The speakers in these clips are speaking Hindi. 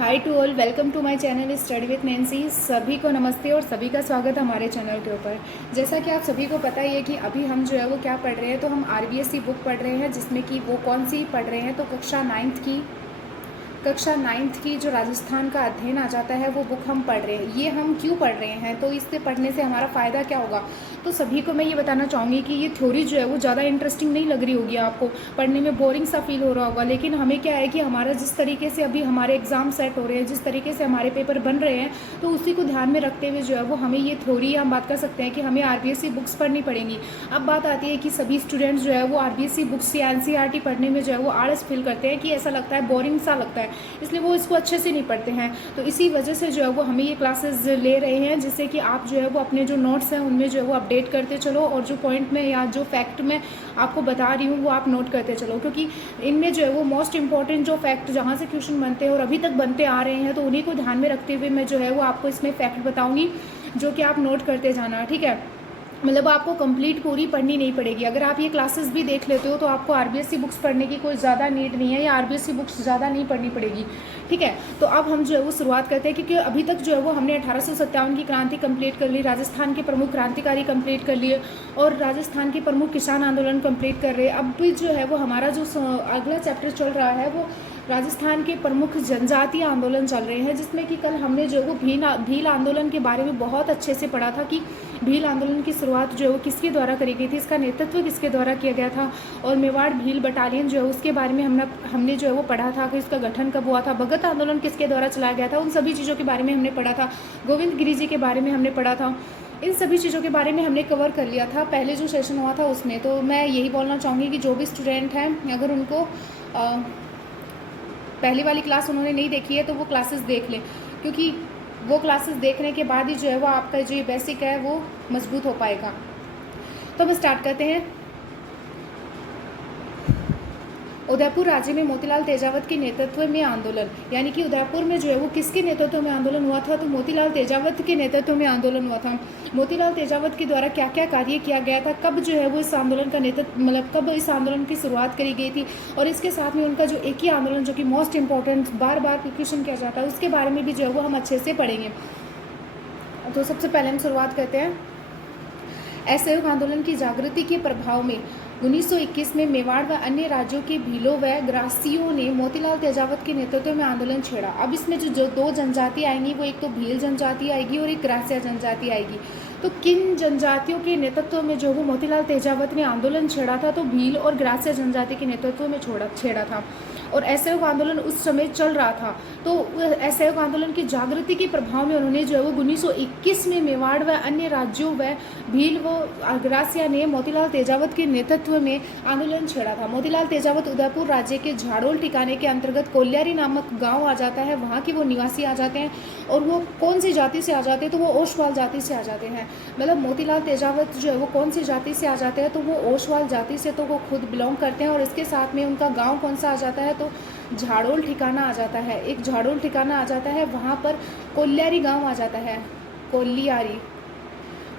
Hi to all, welcome to my channel study with Nancy. सभी को नमस्ते और सभी का स्वागत है हमारे चैनल के ऊपर। जैसा कि आप सभी को पता ही है कि अभी हम जो है वो क्या पढ़ रहे हैं, तो हम आरबीएसई बुक पढ़ रहे हैं, जिसमें कि वो कौन सी पढ़ रहे हैं, तो कक्षा नाइन्थ की जो राजस्थान का अध्ययन आ जाता है वो बुक हम पढ़ रहे हैं। ये हम क्यों पढ़ रहे हैं, तो इससे पढ़ने से हमारा फ़ायदा क्या होगा। तो सभी को मैं ये बताना चाहूँगी कि ये थ्योरी जो है वो ज़्यादा इंटरेस्टिंग नहीं लग रही होगी, आपको पढ़ने में बोरिंग सा फील हो रहा होगा। लेकिन हमें क्या है कि हमारा जिस तरीके से अभी हमारे एग्ज़ाम सेट हो रहे हैं, जिस तरीके से हमारे पेपर बन रहे हैं, तो उसी को ध्यान में रखते हुए जो है वो हमें ये थ्योरी, हम बात कर सकते हैं कि हमें आरबीएसई बुक्स पढ़नी पड़ेंगी। अब बात आती है कि सभी स्टूडेंट्स जो है वो आरबीएसई बुक्स या एनसीईआरटी पढ़ने में जो है वो आलस फील करते हैं, कि ऐसा लगता है बोरिंग सा लगता है, इसलिए वो इसको अच्छे से नहीं पढ़ते हैं। तो इसी वजह से जो है वो हमें ये क्लासेस ले रहे हैं, जिससे कि आप जो है वो अपने जो नोट्स हैं उनमें जो है वो अपडेट करते चलो, और जो पॉइंट में या जो फैक्ट में आपको बता रही हूँ वो आप नोट करते चलो, क्योंकि इनमें जो है वो मोस्ट इंपॉर्टेंट जो फैक्ट जहाँ से क्वेश्चन बनते हैं और अभी तक बनते आ रहे हैं, तो उन्हीं को ध्यान में रखते हुए मैं जो है वो आपको इसमें फैक्ट बताऊँगी, जो कि आप नोट करते जाना, ठीक है। मतलब आपको कंप्लीट पूरी पढ़नी नहीं पड़ेगी। अगर आप ये क्लासेस भी देख लेते हो तो आपको आरबीएसई बुक्स पढ़ने की कोई ज़्यादा नीड नहीं है, या आरबीएसई बुक्स ज़्यादा नहीं पढ़नी पड़ेगी, ठीक है। तो अब हम जो है वो शुरुआत करते हैं, क्योंकि अभी तक जो है वो हमने 1857 की क्रांति कंप्लीट कर ली, राजस्थान के प्रमुख क्रांतिकारी कंप्लीट कर लिए, और राजस्थान के प्रमुख किसान आंदोलन कंप्लीट कर रहे हैं। अब भी जो है वो हमारा जो अगला चैप्टर चल रहा है वो राजस्थान के प्रमुख जनजातीय आंदोलन चल रहे हैं, जिसमें कि कल हमने जो वो भील आंदोलन के बारे में बहुत अच्छे से पढ़ा था, कि भील आंदोलन की शुरुआत जो है वो किसके द्वारा करी गई थी, इसका नेतृत्व किसके द्वारा किया गया था, और मेवाड़ भील बटालियन जो है उसके बारे में हमने जो है वो पढ़ा था कि उसका गठन कब हुआ था, भगत आंदोलन किसके द्वारा चलाया गया था, उन सभी चीज़ों के बारे में हमने पढ़ा था, गोविंद गिरी जी के बारे में हमने पढ़ा था। इन सभी चीज़ों के बारे में हमने कवर कर लिया था पहले जो सेशन हुआ था उसमें। तो मैं यही बोलना चाहूँगी कि जो भी स्टूडेंट हैं, अगर उनको पहली वाली क्लास उन्होंने नहीं देखी है तो वो क्लासेस देख लें, क्योंकि वो क्लासेस देखने के बाद ही जो है वो आपका जो ये बेसिक है वो मजबूत हो पाएगा। तो हम स्टार्ट करते हैं। उदयपुर राज्य में मोतीलाल तेजावत के नेतृत्व में आंदोलन, यानी कि उदयपुर में जो है वो किसके नेतृत्व में आंदोलन हुआ था, तो मोतीलाल तेजावत के नेतृत्व में आंदोलन हुआ था। मोतीलाल तेजावत के द्वारा क्या क्या कार्य किया गया था, कब जो है वो इस आंदोलन का नेतृत्व, मतलब कब इस आंदोलन की शुरुआत करी गई थी, और इसके साथ में उनका जो एक ही आंदोलन जो कि मोस्ट इंपॉर्टेंट बार बार क्वेश्चन किया जाता है, उसके बारे में भी जो है वो हम अच्छे से पढ़ेंगे। तो सबसे पहले हम शुरुआत करते हैं। असहयोग आंदोलन की जागृति के प्रभाव में 1921 में मेवाड़ व अन्य राज्यों के भीलों व ग्रासियों ने मोतीलाल तेजावत के नेतृत्व में आंदोलन छेड़ा। अब इसमें जो दो जनजाति आएंगी, वो एक तो भील जनजाति आएगी और एक ग्रासिया जनजाति आएगी। तो किन जनजातियों के नेतृत्व में जो वो मोतीलाल तेजावत ने आंदोलन छेड़ा था, तो भील और ग्रासिया जनजाति के नेतृत्व में छेड़ा था, और असहयोग आंदोलन उस समय चल रहा था। तो असहयोग आंदोलन की जागृति के प्रभाव में उन्होंने जो है वो 1921 में मेवाड़ व अन्य राज्यों व भील व ग्रासिया ने मोतीलाल तेजावत के नेतृत्व में आंदोलन छेड़ा था। मोतीलाल तेजावत उदयपुर राज्य के झाड़ोल ठिकाने के अंतर्गत कोल्यारी नामक गांव आ जाता है, वहाँ के वो निवासी आ जाते हैं, और वो कौन सी जाति से आ जाते हैं, तो वो ओसवाल जाति से आ जाते हैं। मतलब मोतीलाल तेजावत जो है वो कौन सी जाति से आ जाते हैं, तो वो ओसवाल जाति से तो वो खुद बिलोंग करते हैं, और इसके साथ में उनका गाँव कौन सा आ जाता है, तो झाड़ोल ठिकाना आ जाता है। एक झाड़ोल ठिकाना आ जाता है, वहाँ पर कोल्यारी गांव आ जाता है,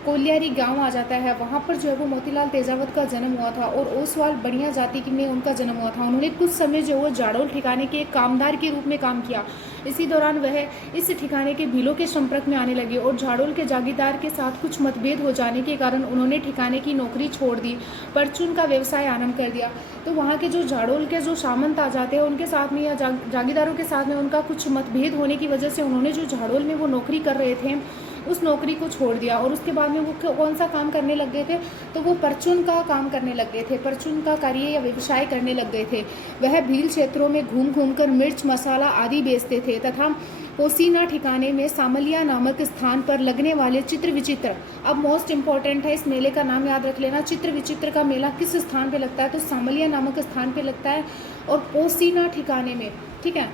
कोल्यारी गांव आ जाता है, वहाँ पर जो है वो मोतीलाल तेजावत का जन्म हुआ था, और ओसवाल बढ़िया जाति में उनका जन्म हुआ था। उन्होंने कुछ समय जो वो झाड़ोल ठिकाने के एक कामदार के रूप में काम किया। इसी दौरान वह इस ठिकाने के भीलों के संपर्क में आने लगे, और झाड़ोल के जागीरदार के साथ कुछ मतभेद हो जाने के कारण उन्होंने ठिकाने की नौकरी छोड़ दी, परचून का व्यवसाय आरंभ कर दिया। तो वहाँ के जो झाड़ोल के जो सामंत आ जाते हैं उनके साथ में या जागीरदारों के साथ में उनका कुछ मतभेद होने की वजह से उन्होंने जो झाड़ोल में वो नौकरी कर रहे थे उस नौकरी को छोड़ दिया, और उसके बाद में वो कौन सा काम करने लग गए थे, तो वो परचून का काम करने लग गए थे, परचून का कार्य या व्यवसाय करने लग गए थे। वह भील क्षेत्रों में घूम घूम कर मिर्च मसाला आदि बेचते थे, तथा पोसीना ठिकाने में सामलिया नामक स्थान पर लगने वाले चित्र विचित्र, अब मोस्ट इंपॉर्टेंट है, इस मेले का नाम याद रख लेना, चित्र विचित्र का मेला किस स्थान पे लगता है, तो सामलिया नामक स्थान पे लगता है, और पोसीना ठिकाने में, ठीक है।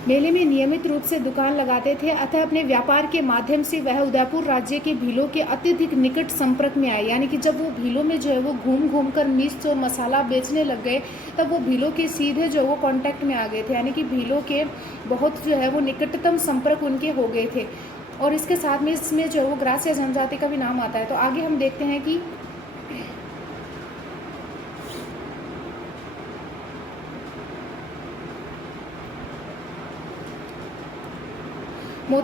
मेले में नियमित रूप से दुकान लगाते थे, अतः अपने व्यापार के माध्यम से वह उदयपुर राज्य के भीलों के अत्यधिक निकट संपर्क में आए। यानी कि जब वो भीलों में जो है वो घूम घूम कर मिर्च और मसाला बेचने लग गए, तब वो भीलों के सीधे जो वो कांटेक्ट में आ गए थे, यानी कि भीलों के बहुत जो है वो निकटतम संपर्क उनके हो गए थे। और इसके साथ में इसमें जो है वो ग्रासिया जनजाति का भी नाम आता है। तो आगे हम देखते हैं कि मो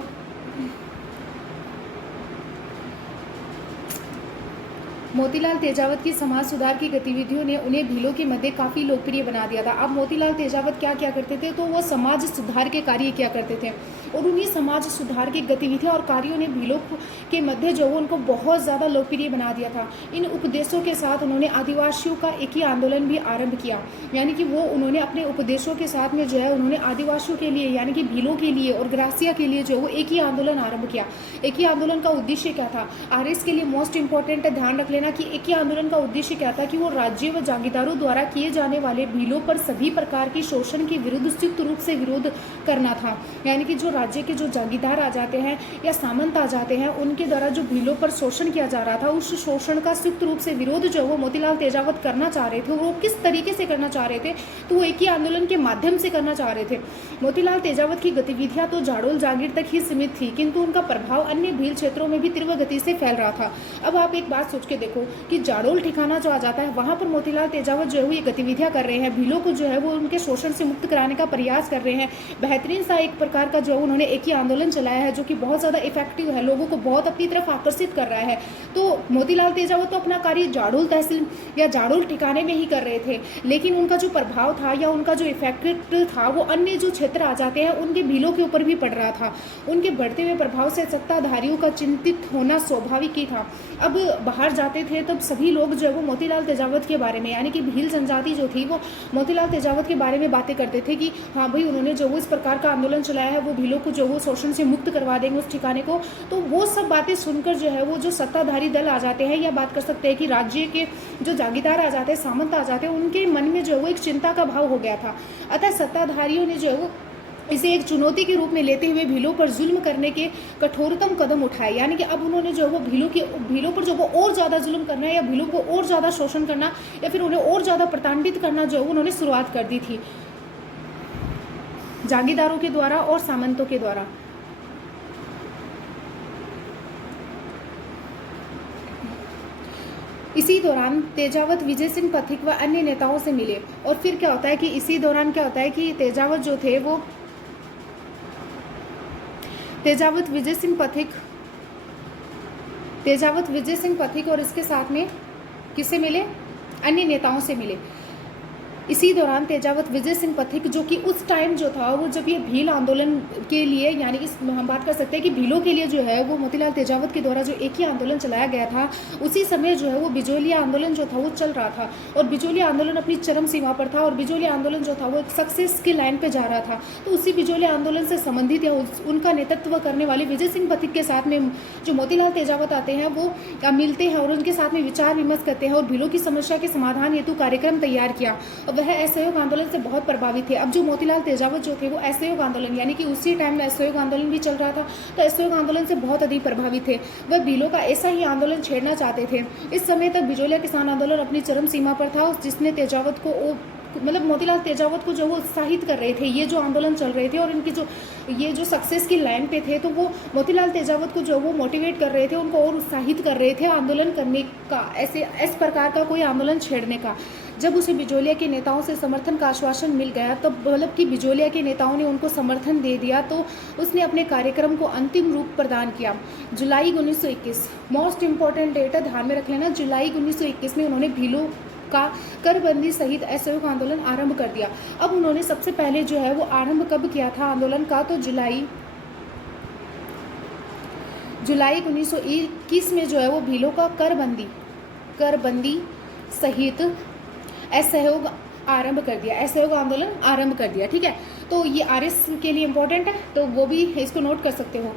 मोतीलाल तेजावत की समाज सुधार की गतिविधियों ने उन्हें भीलों के मध्य काफ़ी लोकप्रिय बना दिया था। अब मोतीलाल तेजावत क्या क्या करते थे, तो वो समाज सुधार के कार्य किया करते थे और उन्हीं समाज सुधार की गतिविधियां और कार्यों ने भीलों के मध्य जो वो उनको बहुत ज़्यादा लोकप्रिय बना दिया था। इन उपदेशों के साथ उन्होंने आदिवासियों का एक ही आंदोलन भी आरंभ किया, यानी कि वो उन्होंने अपने उपदेशों के साथ में जो है उन्होंने आदिवासियों के लिए यानी कि भीलों के लिए और ग्रासिया के लिए जो वो एक ही आंदोलन आरंभ किया। एक ही आंदोलन का उद्देश्य क्या था, आरएस के लिए मोस्ट इंपॉर्टेंट है ध्यान रख लेना कि एक ही आंदोलन का उद्देश्य क्या था कि वो राज्य व जागीरदारों द्वारा किए जाने वाले भीलों पर सभी प्रकार की शोषण के विरुद्ध संयुक्त रूप से विरोध करना था। यानी कि जो राज्य के जो जागीरदार आ जाते हैं या सामंत आ जाते हैं उनके द्वारा जो भीलों पर शोषण किया जा रहा था, उस शोषण का संयुक्त रूप से विरोध जो वो मोतीलाल तेजावत करना चाह रहे थे। वो किस तरीके से करना चाह रहे थे, तो वो एक ही आंदोलन के माध्यम से करना चाह रहे थे। मोतीलाल तेजावत की गतिविधियां तो जाडोल जागीर तक ही सीमित थी, किंतु उनका प्रभाव अन्य भील क्षेत्रों में भी तीव्र गति से फैल रहा था। अब आप एक बात सोच के देखो कि जाडोल ठिकाना जो आ जाता है वहां पर मोतीलाल तेजावत जो है वो ये गतिविधियां कर रहे हैं, भीलों को जो है वो उनके शोषण से मुक्त कराने का प्रयास कर रहे हैं। बेहतरीन सा एक प्रकार का जो उन्होंने एक ही आंदोलन चलाया है जो कि बहुत ज़्यादा इफेक्टिव है, लोगों को बहुत अपनी तरफ आकर्षित कर रहा है। तो मोतीलाल तेजावत तो अपना कार्य जाडोल तहसील या जाडोल ठिकाने में ही कर रहे थे, लेकिन उनका जो प्रभाव था या उनका जो इफेक्ट था वो अन्य जो क्षेत्र आ जाते हैं उनके भीलों के ऊपर भी पड़ रहा था। उनके बढ़ते हुए प्रभाव से सत्ताधारियों का चिंतित होना स्वाभाविक ही था। अब बाहर जाते थे तब सभी लोग जो है वो मोतीलाल तेजावत के बारे में यानी कि भील जनजाति जो थी वो मोतीलाल तेजावत के बारे में बातें करते थे कि हाँ भाई उन्होंने जो वो इस प्रकार का आंदोलन चलाया है, वो भीलों को जो वो शोषण से मुक्त करवा देंगे उस ठिकाने को। तो वो सब बातें सुनकर जो है वो जो सत्ताधारी दल आ जाते हैं या बात कर सकते हैं कि राज्य के जो जागीरदार आ जाते हैं, सामंत आ जाते हैं, उनके मन में जो है वो एक चिंता का भाव हो गया था। अतः सत्ताधारियों ने जो है वो इसे एक चुनौती के रूप में लेते हुए भीलों पर जुल्म करने के कठोरतम कदम उठाए। यानी कि अब उन्होंने जो वो भीलों पर जो वो और ज़्यादा जुल्म करना या भीलों को और ज़्यादा शोषण करना या फिर उन्हें और ज़्यादा प्रताड़ित करना जो उन्होंने शुरुआत कर दी थी जागीरदारों के द्वारा और सामंतों के द्वारा। इसी दौरान तेजावत विजय सिंह पथिक व अन्य नेताओं से मिले। और फिर क्या होता है कि इसी दौरान क्या होता है कि तेजावत जो थे वो तेजावत विजय सिंह पथिक और इसके साथ में किससे मिले, अन्य नेताओं से मिले। इसी दौरान तेजावत विजय सिंह पथिक जो कि उस टाइम जो था वो जब ये भील आंदोलन के लिए यानी कि हम बात कर सकते हैं कि भीलों के लिए जो है वो मोतीलाल तेजावत के द्वारा जो एक ही आंदोलन चलाया गया था, उसी समय जो है वो बिजोलिया आंदोलन जो था वो चल रहा था और बिजोलिया आंदोलन अपनी चरम सीमा पर था और बिजोलिया आंदोलन जो था वो एक सक्सेस की लाइन पर जा रहा था। तो उसी बिजोलिया आंदोलन से संबंधित या उनका नेतृत्व करने वाले विजय सिंह पथिक के साथ में जो मोतीलाल तेजावत आते हैं वो मिलते हैं और उनके साथ में विचार विमर्श करते हैं और भीलों की समस्या के समाधान हेतु कार्यक्रम तैयार किया। वह असहयोग आंदोलन से बहुत प्रभावित थे। अब जो मोतीलाल तेजावत जो थे वो असहयोग आंदोलन यानी कि उसी टाइम में असहयोग आंदोलन भी चल रहा था, तो असहयोग आंदोलन से बहुत अधिक प्रभावित थे। वह भीलों का ऐसा ही आंदोलन छेड़ना चाहते थे। इस समय तक बिजोलिया किसान आंदोलन अपनी चरम सीमा पर था, जिसने तेजावत को मतलब मोतीलाल तेजावत को जो वो उत्साहित कर रहे थे, ये जो आंदोलन चल रहे थे और इनकी ये जो सक्सेस की लाइन पे थे, तो वो मोतीलाल तेजावत को जो वो मोटिवेट कर रहे थे, उनको और उत्साहित कर रहे थे आंदोलन करने का, ऐसे इस प्रकार का कोई आंदोलन छेड़ने का। जब उसे बिजोलिया के नेताओं से समर्थन का आश्वासन मिल गया, तब मतलब कि बिजोलिया के नेताओं ने उनको समर्थन दे दिया, तो उसने अपने कार्यक्रम को अंतिम रूप प्रदान किया। जुलाई 1921 मोस्ट इंपॉर्टेंट डेट है, ध्यान में रख लेना। जुलाई 1921 में उन्होंने भीलों का करबंदी सहित असहयोग आंदोलन आरंभ कर दिया। अब उन्होंने सबसे पहले जो है वो आरंभ कब किया था आंदोलन का, तो जुलाई 1921 में जो है वो भीलों का करबंदी सहित असहयोग आरंभ कर दिया, असहयोग आंदोलन आरंभ कर दिया। ठीक है, तो ये आरएस के लिए इंपॉर्टेंट है, तो वो भी इसको नोट कर सकते हो।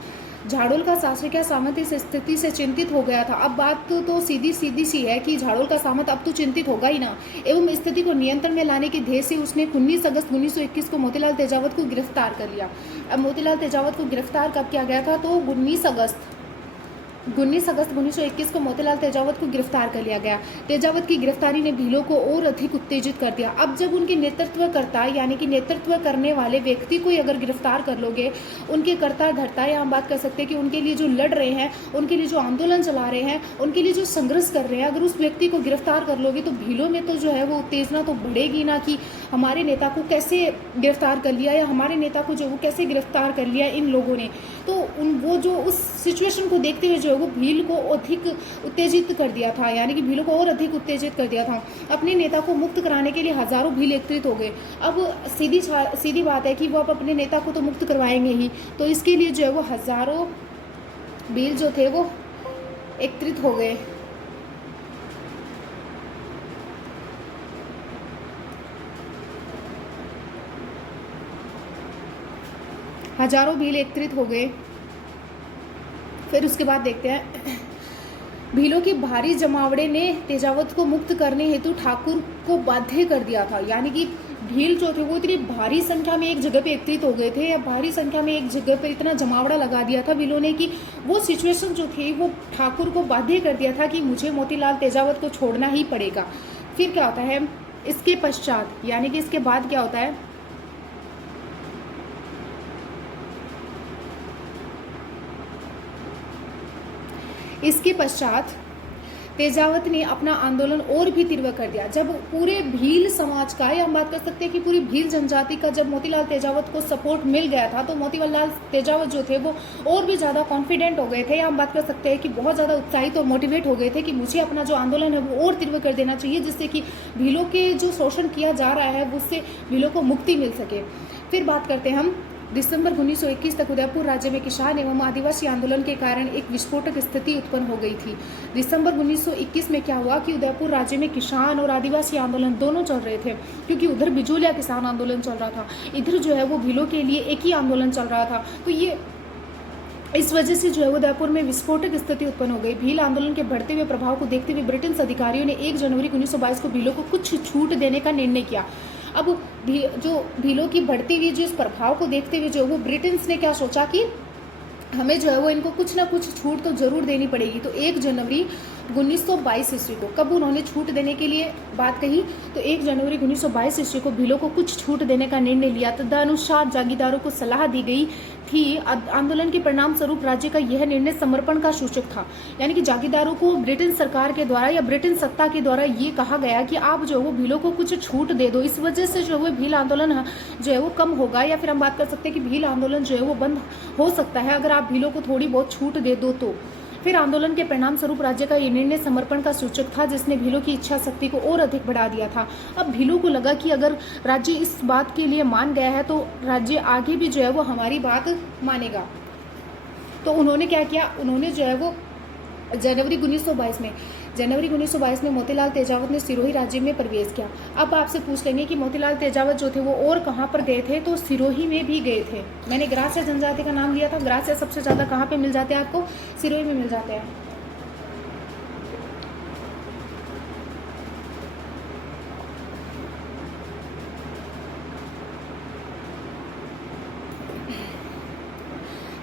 झाड़ोल का शासकीय सामंत इस स्थिति से चिंतित हो गया था। अब बात तो सीधी सी है कि झाड़ोल का सामंत अब तो चिंतित होगा ही ना, एवं स्थिति को नियंत्रण में लाने के ध्येय से उसने 19 अगस्त 1921 को मोतीलाल तेजावत को गिरफ्तार कर लिया। अब मोतीलाल तेजावत को गिरफ्तार कब किया गया था, तो 19 अगस्त 19 अगस्त 1921 को मोतीलाल तेजावत को गिरफ्तार कर लिया गया। तेजावत की गिरफ्तारी ने भीलों को और अधिक उत्तेजित कर दिया। अब जब उनके नेतृत्वकर्ता यानी कि नेतृत्व करने वाले व्यक्ति को ही अगर गिरफ्तार कर लोगे, उनके कर्ता धर्ता, या हम बात कर सकते हैं कि उनके लिए जो लड़ रहे हैं, उनके लिए जो आंदोलन चला रहे हैं, उनके लिए जो संघर्ष कर रहे हैं, अगर उस व्यक्ति को गिरफ्तार कर लोगे तो भीलों में तो जो है वो उत्तेजना तो बढ़ेगी ना, कि हमारे नेता को कैसे गिरफ्तार कर लिया, या हमारे नेता को जो वो कैसे गिरफ्तार कर लिया इन लोगों ने। तो वो जो उस सिचुएशन को देखते हुए जो है वो भील को अधिक उत्तेजित कर दिया था, यानी कि भीलों को और अधिक उत्तेजित कर दिया था। अपने नेता को मुक्त कराने के लिए हजारों भील एकत्रित हो गए। अब सीधी बात है कि वो अब अपने नेता को तो मुक्त करवाएंगे ही, तो इसके लिए जो है वो हजारों भील जो थे वो एकत्रित हो गए। हजारों भील एकत्रित हो गए। फिर उसके बाद देखते हैं, भीलों की भारी जमावड़े ने तेजावत को मुक्त करने हेतु ठाकुर को बाध्य कर दिया था। यानी कि भील जो थे वो इतनी भारी संख्या में एक जगह पे एकत्रित हो गए थे, या भारी संख्या में एक जगह पे इतना जमावड़ा लगा दिया था भीलों ने कि वो सिचुएशन जो थी वो ठाकुर को बाध्य कर दिया था कि मुझे मोतीलाल तेजावत को छोड़ना ही पड़ेगा। फिर क्या होता है इसके पश्चात, यानी कि इसके बाद क्या होता है, इसके पश्चात तेजावत ने अपना आंदोलन और भी तीव्र कर दिया। जब पूरे भील समाज का, या हम बात कर सकते हैं कि पूरी भील जनजाति का जब मोतीलाल तेजावत को सपोर्ट मिल गया था, तो मोतीलाल तेजावत जो थे वो और भी ज़्यादा कॉन्फिडेंट हो गए थे, या हम बात कर सकते हैं कि बहुत ज़्यादा उत्साहित और मोटिवेट हो गए थे कि मुझे अपना जो आंदोलन है वो और तीव्र कर देना चाहिए, जिससे कि भीलों के जो शोषण किया जा रहा है उससे भीलों को मुक्ति मिल सके। फिर बात करते हैं हम दिसंबर 1921 तक उदयपुर राज्य में किसान एवं आदिवासी आंदोलन के कारण एक विस्फोटक स्थिति उत्पन्न हो गई थी। दिसंबर 1921 में क्या हुआ कि उदयपुर राज्य में किसान और आदिवासी आंदोलन दोनों चल रहे थे, क्योंकि उधर बिजोलिया किसान आंदोलन चल रहा था, इधर जो है वो भीलों के लिए एक ही आंदोलन चल रहा था। तो ये इस वजह से जो है उदयपुर में विस्फोटक स्थिति उत्पन्न हो गई। भील आंदोलन के बढ़ते हुए प्रभाव को देखते हुए ब्रिटिश अधिकारियों ने 1 जनवरी 1922 को भीलों को कुछ छूट देने का निर्णय किया। अब जो भीलों की बढ़ती हुई जो इस प्रभाव को देखते हुए जो वो ब्रिटेन्स ने क्या सोचा कि हमें जो है वो इनको कुछ ना कुछ छूट तो जरूर देनी पड़ेगी। तो 1 जनवरी 1922 ईस्वी को कब उन्होंने छूट देने के लिए बात कही, तो 1 जनवरी 1922 ईस्वी को भीलों को कुछ छूट देने का निर्णय लिया। तदनुसार जागीरदारों को सलाह दी गई थी। आंदोलन के परिणाम स्वरूप राज्य का यह निर्णय समर्पण का सूचक था। यानी कि जागीरदारों को ब्रिटेन सरकार के द्वारा या ब्रिटेन सत्ता के द्वारा ये कहा गया कि आप जो है वो भीलों को कुछ छूट दे दो। इस वजह से जो है वो भील आंदोलन जो है वो कम होगा, या फिर हम बात कर सकते हैं कि भील आंदोलन जो है वो बंद हो सकता है अगर आप भीलों को थोड़ी बहुत छूट दे दो तो। फिर आंदोलन के परिणाम स्वरूप राज्य का ये निर्णय समर्पण का सूचक था, जिसने भीलों की इच्छा शक्ति को और अधिक बढ़ा दिया था। अब भीलों को लगा कि अगर राज्य इस बात के लिए मान गया है तो राज्य आगे भी जो है वो हमारी बात मानेगा। तो उन्होंने क्या किया, उन्होंने जो है वो जनवरी 1922 में मोतीलाल तेजावत ने सिरोही राज्य में प्रवेश किया। अब आपसे पूछ लेंगे कि मोतीलाल तेजावत जो थे वो और कहाँ पर गए थे, तो सिरोही में भी गए थे। मैंने ग्रास्य जनजाति का नाम लिया था। ग्रास्य सबसे ज़्यादा कहाँ पे मिल जाते हैं आपको, सिरोही में मिल जाते हैं।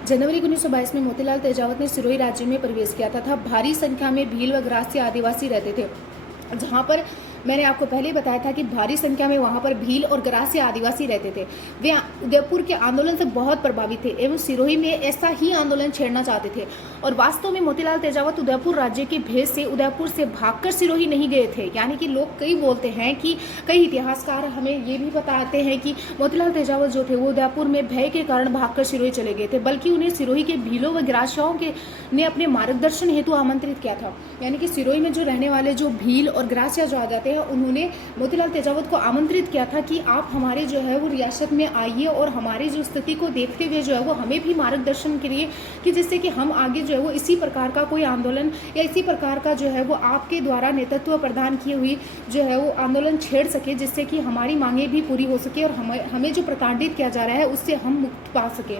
जनवरी 1922 में मोतीलाल तेजावत ने सिरोही राज्य में प्रवेश किया तथा भारी संख्या में भील व ग्रास्य आदिवासी रहते थे। जहां पर मैंने आपको पहले बताया था कि भारी संख्या में वहां पर भील और ग्रास्य आदिवासी रहते थे। वे उदयपुर के आंदोलन से बहुत प्रभावित थे एवं सिरोही में ऐसा ही आंदोलन छेड़ना चाहते थे। और वास्तव में मोतीलाल तेजावत उदयपुर राज्य के भेष से उदयपुर से भागकर सिरोही नहीं गए थे। यानी कि लोग कई बोलते हैं कि कई इतिहासकार हमें ये भी बताते हैं कि मोतीलाल तेजावत जो थे वो उदयपुर में भय के कारण भागकर सिरोही चले गए थे, बल्कि उन्हें सिरोही के भीलों व ग्रासियाओं के ने अपने मार्गदर्शन हेतु आमंत्रित किया था। यानी कि सिरोही में जो रहने वाले जो भील और ग्रासिया जो आ जाते हैं, उन्होंने मोतीलाल तेजावत को आमंत्रित किया था कि आप हमारे जो है वो रियासत में आइए और हमारी जो स्थिति को देखते हुए जो है वो हमें भी मार्गदर्शन करिए, कि जिससे कि हम आगे जो है वो इसी प्रकार का कोई आंदोलन या इसी प्रकार का जो है वो आपके द्वारा नेतृत्व प्रदान की हुई जो है वो आंदोलन छेड़ सके, जिससे कि हमारी मांगें भी पूरी हो सके और हमें जो प्रताड़ित किया जा रहा है उससे हम मुक्त पा सके।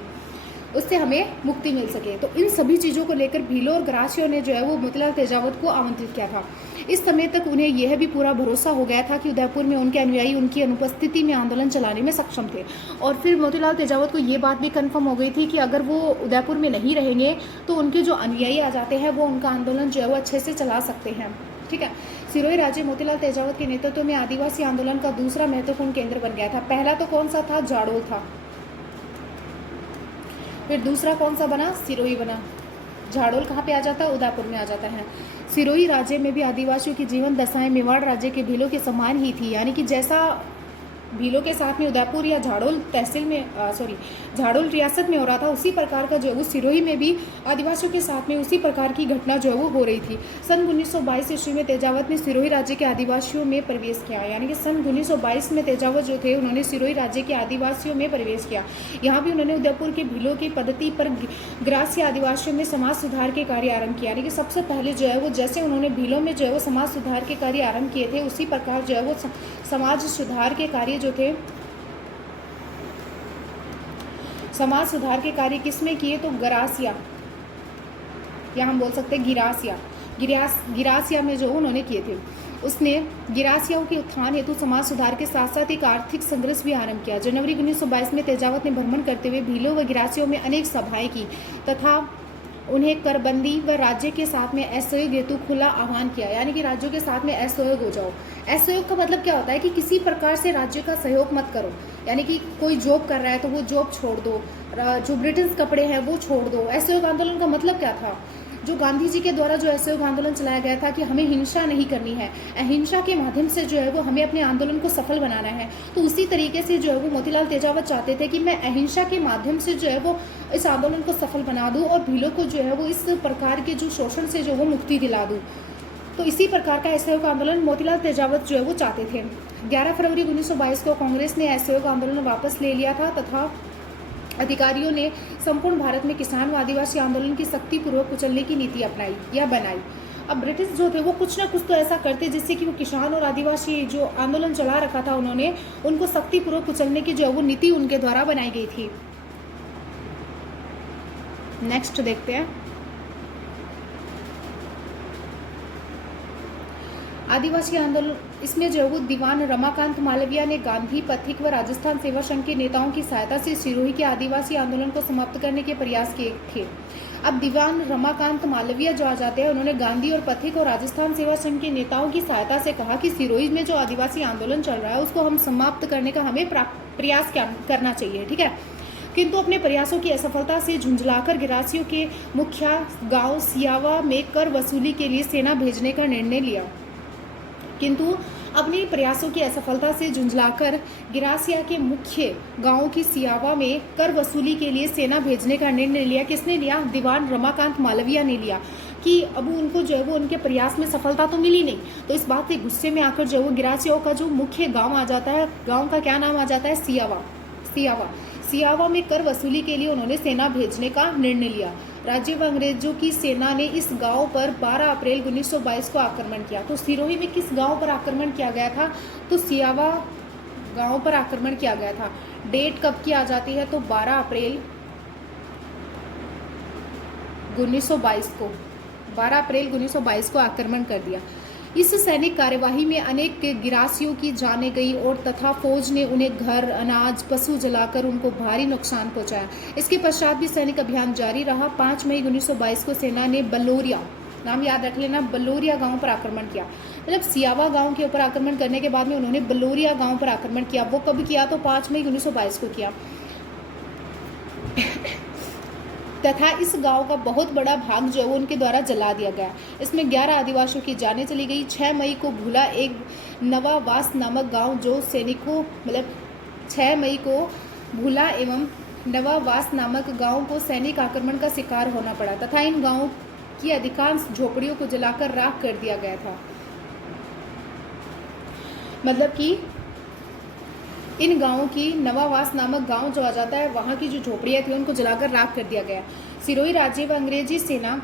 उससे हमें मुक्ति मिल सके। तो इन सभी चीज़ों को लेकर भीलों और ग्रासियों ने जो है वो मोतीलाल तेजावत को आमंत्रित किया था। इस समय तक उन्हें यह भी पूरा भरोसा हो गया था कि उदयपुर में उनके अनुयायी उनकी अनुपस्थिति में आंदोलन चलाने में सक्षम थे। और फिर मोतीलाल तेजावत को ये बात भी कन्फर्म हो गई थी कि अगर वो उदयपुर में नहीं रहेंगे तो उनके जो अनुयायी आ जाते हैं वो उनका आंदोलन जो है वो अच्छे से चला सकते हैं। ठीक है। सिरोही राज्य मोतीलाल तेजावत के नेतृत्व में आदिवासी आंदोलन का दूसरा महत्वपूर्ण केंद्र बन गया था। पहला तो कौन सा था? जाडोल था। फिर दूसरा कौन सा बना? सिरोही बना। झाड़ोल कहाँ पे आ जाता है? उदयपुर में आ जाता है। सिरोही राज्य में भी आदिवासियों की जीवन दशाएं मेवाड़ राज्य के भीलों के समान ही थी, यानी कि जैसा भीलों के साथ में उदयपुर या झाड़ोल तहसील में झाड़ोल रियासत में हो रहा था, उसी प्रकार का जो है वो सिरोही में भी आदिवासियों के साथ में उसी प्रकार की घटना जो है वो हो रही थी। सन 1922 ईस्वी में तेजावत ने सिरोही राज्य के आदिवासियों में प्रवेश किया, यानी कि सन 1922 में तेजावत जो थे उन्होंने सिरोही राज्य के आदिवासियों में प्रवेश किया। यहाँ भी उन्होंने उदयपुर के भीलों की पद्धति पर ग्रासीय आदिवासियों में समाज सुधार के कार्य आरंभ किया, यानी कि सबसे पहले जो है वो जैसे उन्होंने भीलों में जो है वो समाज सुधार के कार्य आरंभ किए थे, उसी प्रकार जो है वो समाज सुधार के कार्य जो थे, समाज सुधार के कार्य किसमें किए? तो गरासिया, या हम बोल सकते हैं गिरासिया में जो उन्होंने किए थे। उसने गिरासियाओं के उत्थान हेतु समाज सुधार के साथ साथ एक आर्थिक संघर्ष भी आरंभ किया। जनवरी 1922 में तेजावत ने भ्रमण करते हुए भीलों व गिरासियों में अनेक सभाएं की तथा उन्हें करबंदी व राज्य के साथ में असहयोग हेतु खुला आह्वान किया, यानी कि राज्यों के साथ में असहयोग हो जाओ। असहयोग का मतलब क्या होता है कि किसी प्रकार से राज्य का सहयोग मत करो, यानी कि कोई जॉब कर रहा है तो वो जॉब छोड़ दो, जो ब्रिटिश कपड़े हैं वो छोड़ दो। असहयोग आंदोलन का मतलब क्या था? जो गांधी जी के द्वारा जो असहयोग आंदोलन चलाया गया था कि हमें हिंसा नहीं करनी है, अहिंसा के माध्यम से जो है वो हमें अपने आंदोलन को सफल बनाना है। तो उसी तरीके से जो है वो मोतीलाल तेजावत चाहते थे कि मैं अहिंसा के माध्यम से जो है वो इस आंदोलन को सफल बना दूं और भीलों को जो है वो इस प्रकार के जो शोषण से जो वो मुक्ति दिला दूं। तो इसी प्रकार का असहयोग आंदोलन मोतीलाल तेजावत जो है वो चाहते थे। 11 फरवरी 1922 को कांग्रेस ने असहयोग आंदोलन वापस ले लिया था तथा अधिकारियों ने संपूर्ण भारत में किसान व आदिवासी आंदोलन की सख्तीपूर्वक कुचलने की नीति अपनाई या बनाई। अब ब्रिटिश जो थे वो कुछ ना कुछ तो ऐसा करते जिससे कि वो किसान और आदिवासी जो आंदोलन चला रखा था उन्होंने उनको सख्तीपूर्वक कुचलने की जो वो नीति उनके द्वारा बनाई गई थी। नेक्स्ट देखते हैं। आदिवासी आंदोलन, इसमें जो वो दीवान रमाकांत मालवीय ने गांधी पथिक व राजस्थान सेवा संघ के नेताओं की सहायता से सिरोही के आदिवासी आंदोलन को समाप्त करने के प्रयास किए थे। अब दीवान रमाकांत मालवीय जो आ जाते हैं उन्होंने गांधी और पथिक और राजस्थान सेवा संघ के नेताओं की सहायता से कहा कि सिरोही में जो आदिवासी आंदोलन चल रहा है उसको हम समाप्त करने का हमें प्रयास करना चाहिए। ठीक है। किंतु अपने प्रयासों की असफलता से झुंझलाकर गिरासियों के मुखिया गांव सियावा में कर वसूली के लिए सेना भेजने का निर्णय लिया। किंतु अपने प्रयासों की असफलता से झुंझलाकर गिरासिया के मुख्य गांवों की सियावा में कर वसूली के लिए सेना भेजने का निर्णय लिया। किसने लिया? दीवान रमाकांत मालवीय ने लिया कि अब उनको जो है वो उनके प्रयास में सफलता तो मिली नहीं, तो इस बात से गुस्से में आकर जो वो गिरासियों का जो मुख्य गांव आ जाता है, गांव का क्या नाम आ जाता है? सियावा में कर वसूली के लिए उन्होंने सेना भेजने का निर्णय लिया। राज्य व अंग्रेजों की सेना ने इस गांव पर 12 अप्रैल 1922 को आक्रमण किया। तो सिरोही में किस गांव पर आक्रमण किया गया था? तो सियावा गांव पर आक्रमण किया गया था। डेट कब की आ जाती है? तो 12 अप्रैल 1922 को, 12 अप्रैल 1922 को आक्रमण कर दिया। इस सैनिक कार्यवाही में अनेक गिरासियों की जानें गई और तथा फौज ने उन्हें घर, अनाज, पशु जलाकर उनको भारी नुकसान पहुंचाया। इसके पश्चात भी सैनिक अभियान जारी रहा। 5 मई 1922 को सेना ने बलोरिया, नाम याद रख लेना, बलोरिया गांव पर आक्रमण किया। मतलब सियावा गांव के ऊपर आक्रमण करने के बाद में उन्होंने बलोरिया गांव पर आक्रमण किया। वो कब किया? तो 5 मई 1922 को किया तथा इस गांव का बहुत बड़ा भाग जो है वो उनके द्वारा जला दिया गया। इसमें 11 आदिवासियों की जानें चली गई। 6 मई को भूला एक नवावास नामक गांव जो सैनिकों, मतलब 6 मई को भूला एवं नवावास नामक गांव को सैनिक आक्रमण का शिकार होना पड़ा तथा इन गांवों की अधिकांश झोपड़ियों को जलाकर राख कर दिया गया था। मतलब कि इन गांवों की, नवावास नामक गांव जो आ जाता है, वहां की जो झोपड़ियां थी उनको जलाकर राख कर दिया गया। सिरोही राज्य व अंग्रेजी सेना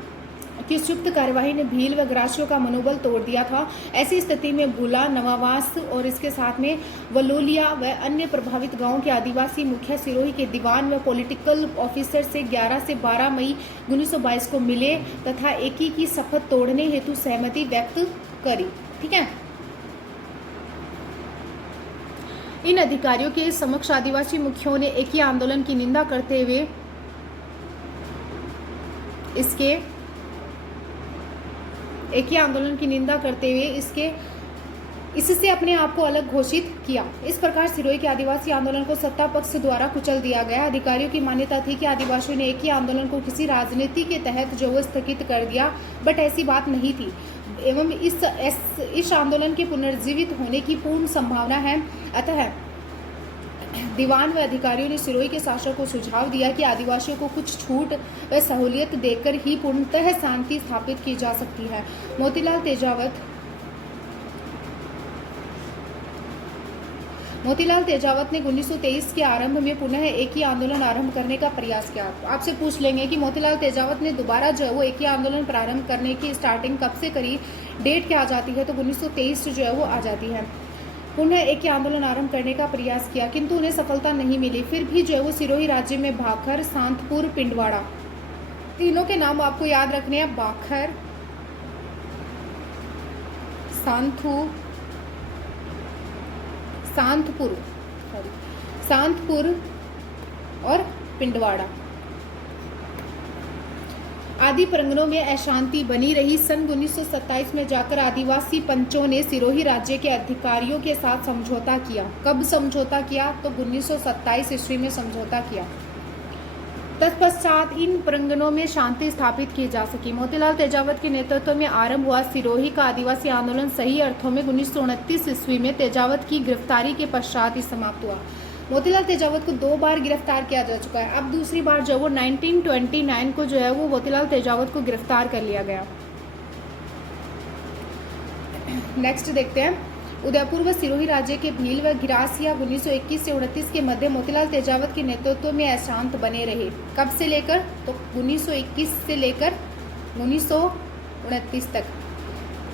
कि संयुक्त कार्यवाही ने भील व ग्रासियों का मनोबल तोड़ दिया था। ऐसी स्थिति में भूला, नवावास और इसके साथ में वलोलिया व अन्य प्रभावित गांवों के आदिवासी मुखिया सिरोही के दीवान व पॉलिटिकल ऑफिसर से 11 से 12 मई 1922 को मिले तथा एकी की शपथ तोड़ने हेतु सहमति व्यक्त करी। ठीक है। इन अधिकारियों के समक्ष आदिवासी मुखियों ने एकी आंदोलन की निंदा करते हुए इससे अपने आप को अलग घोषित किया। इस प्रकार सिरोही के आदिवासी आंदोलन को सत्ता पक्ष द्वारा कुचल दिया गया। अधिकारियों की मान्यता थी कि आदिवासियों ने एकी आंदोलन को किसी राजनीति के तहत जो वो स्थगित कर दिया, बट ऐसी बात नहीं थी एवं इस आंदोलन के पुनर्जीवित होने की पूर्ण संभावना है। अतः दीवान व अधिकारियों ने सिरोही के शासक को सुझाव दिया कि आदिवासियों को कुछ छूट व सहूलियत देकर ही पूर्णतः शांति स्थापित की जा सकती है। मोतीलाल तेजावत ने 1923 के आरंभ में पुनः एक ही आंदोलन आरंभ करने का प्रयास किया। आपसे पूछ लेंगे कि मोतीलाल तेजावत ने दोबारा जो है वो एक ही आंदोलन प्रारंभ करने की स्टार्टिंग कब से करी, डेट क्या आ जाती है, तो 1923 जो है वो आ जाती है। पुनः एक ही आंदोलन आरंभ करने का प्रयास किया किंतु उन्हें सफलता नहीं मिली। फिर भी जो है वो सिरोही राज्य में भाखर, सांतपुर, पिंडवाड़ा, तीनों के नाम आपको याद रखने हैं। भाखर, सांतपुर और पिंडवाड़ा आदि प्रंगनों में अशांति बनी रही। सन 1927 में जाकर आदिवासी पंचों ने सिरोही राज्य के अधिकारियों के साथ समझौता किया। कब समझौता किया, तो 1927 ईस्वी में समझौता किया। तत्पश्चात इन प्रंगनों में शांति स्थापित की जा सकी। मोतीलाल तेजावत के नेतृत्व में आरंभ हुआ सिरोही का आदिवासी आंदोलन सही अर्थों में 1929 ईस्वी में तेजावत की गिरफ्तारी के पश्चात ही समाप्त हुआ। मोतीलाल तेजावत को 2 बार गिरफ्तार किया जा चुका है। अब दूसरी बार जो वो 1929 को जो है वो मोतीलाल तेजावत को गिरफ्तार कर लिया गया। नेक्स्ट देखते हैं, उदयपुर व सिरोही राज्य के भील व गिरासिया 1921 से 29 के मध्य मोतीलाल तेजावत के नेतृत्व में अशांत बने रहे। कब से लेकर, तो 1921 से लेकर 1929 तक,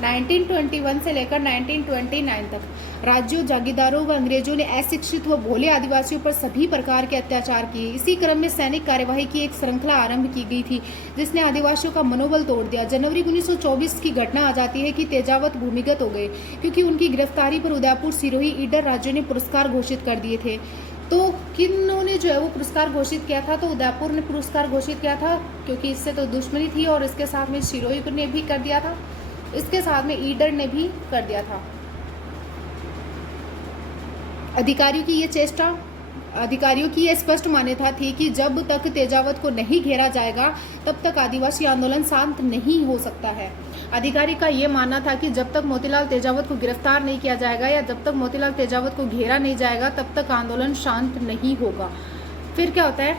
1921 से लेकर 1929 तक राज्यों, जागीरदारों व अंग्रेजों ने अशिक्षित व भोले आदिवासियों पर सभी प्रकार के अत्याचार किए। इसी क्रम में सैनिक कार्यवाही की एक श्रृंखला आरंभ की गई थी जिसने आदिवासियों का मनोबल तोड़ दिया। जनवरी 1924 की घटना आ जाती है कि तेजावत भूमिगत हो गए क्योंकि उनकी गिरफ्तारी पर उदयपुर, सिरोही, ईडर राज्यों ने पुरस्कार घोषित कर दिए थे। तो किन्होंने जो है वो पुरस्कार घोषित किया था, तो उदयपुर ने पुरस्कार घोषित किया था क्योंकि इससे तो दुश्मनी थी, और इसके साथ में सिरोही ने भी कर दिया था, इसके साथ में ईडर ने भी कर दिया था। अधिकारियों की ये स्पष्ट मान्यता थी कि जब तक तेजावत को नहीं घेरा जाएगा तब तक आदिवासी आंदोलन शांत नहीं हो सकता है। अधिकारी का ये मानना था कि जब तक मोतीलाल तेजावत को गिरफ्तार नहीं किया जाएगा या जब तक मोतीलाल तेजावत को घेरा नहीं जाएगा तब तक आंदोलन शांत नहीं होगा। फिर क्या होता है,